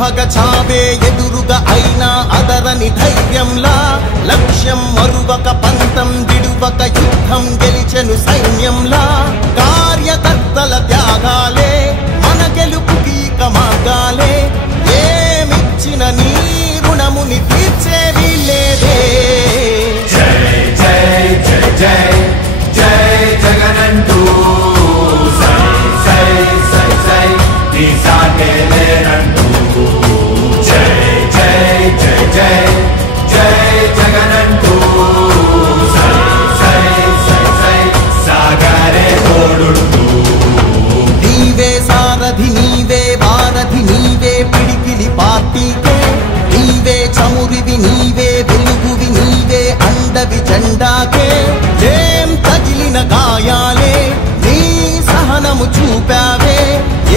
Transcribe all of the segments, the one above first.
భగ చావే ఎదురుగా అయినా అదరని ధైర్యంలా లక్ష్యం మరువక పంతం విడువక యుద్ధం గెలిచెను సైన్యంలా కార్యకర్తల త్యాగాలే మన గెలుపుకి మార్గాలే ఏమిచ్చిన నీ రుణముని తీర్చేది లేదే జై జై జై జై జై జగనంటూ సై సై సై సై నీ సాటే లేనంటూ జై జై జై జై జై జగనంటూ సై సై సై సై సాగరే తోడుంటూ నీవే సారథి నీవే వారధి నీవే పిడికిలి పార్టీకే నీవే చమురివి నీవే వెలుగువి నీవే అండవి జెండాకే ఏం తగిలిన గాయాలే నీ సహనము చూపావే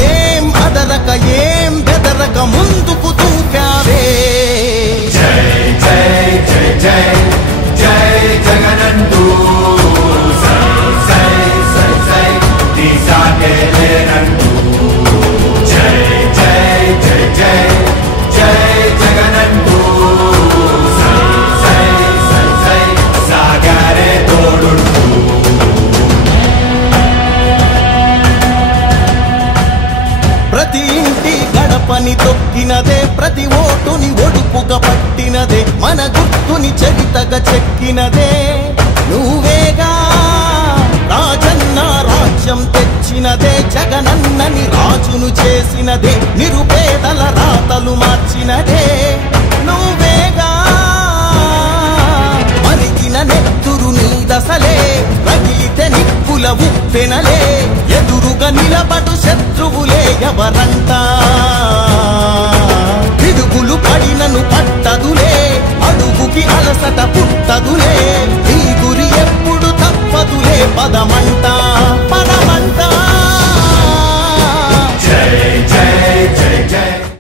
ఏం అదరక ఏం బెదరక ముందుకు దూకావే జై జై జై జై జై జగనంటూ సై సై సై సై నీ సాటే లేనంటూ జై జై జై జై జై జగనంటూ సై సై సై సై సాగరే తోడుంటూ ప్రతి ఇంటి గడపని తొక్కినదే ప్రతి ఓటుని ఒడుపుగా పట్టినదే మన గుర్తుని చరితగా చెక్కినదే నువ్వేగా రాజన్న రాజ్యం తెచ్చినదే జగనన్నని రాజును చేసినదే నిరుపేదల రాతలు మార్చినదే నువ్వేగా మరిగిన నెత్తురు నీ దశలే రగిలితే నిప్పుల ఉప్పెనలే ఎదురుగా నిలబడు శత్రువులే ఎవరంట పిడుగులు పడినను పట్టదులే అడుగుకి అలసట పుట్టదులే ఈ గురి ఎప్పుడు తప్పదులే పదమంట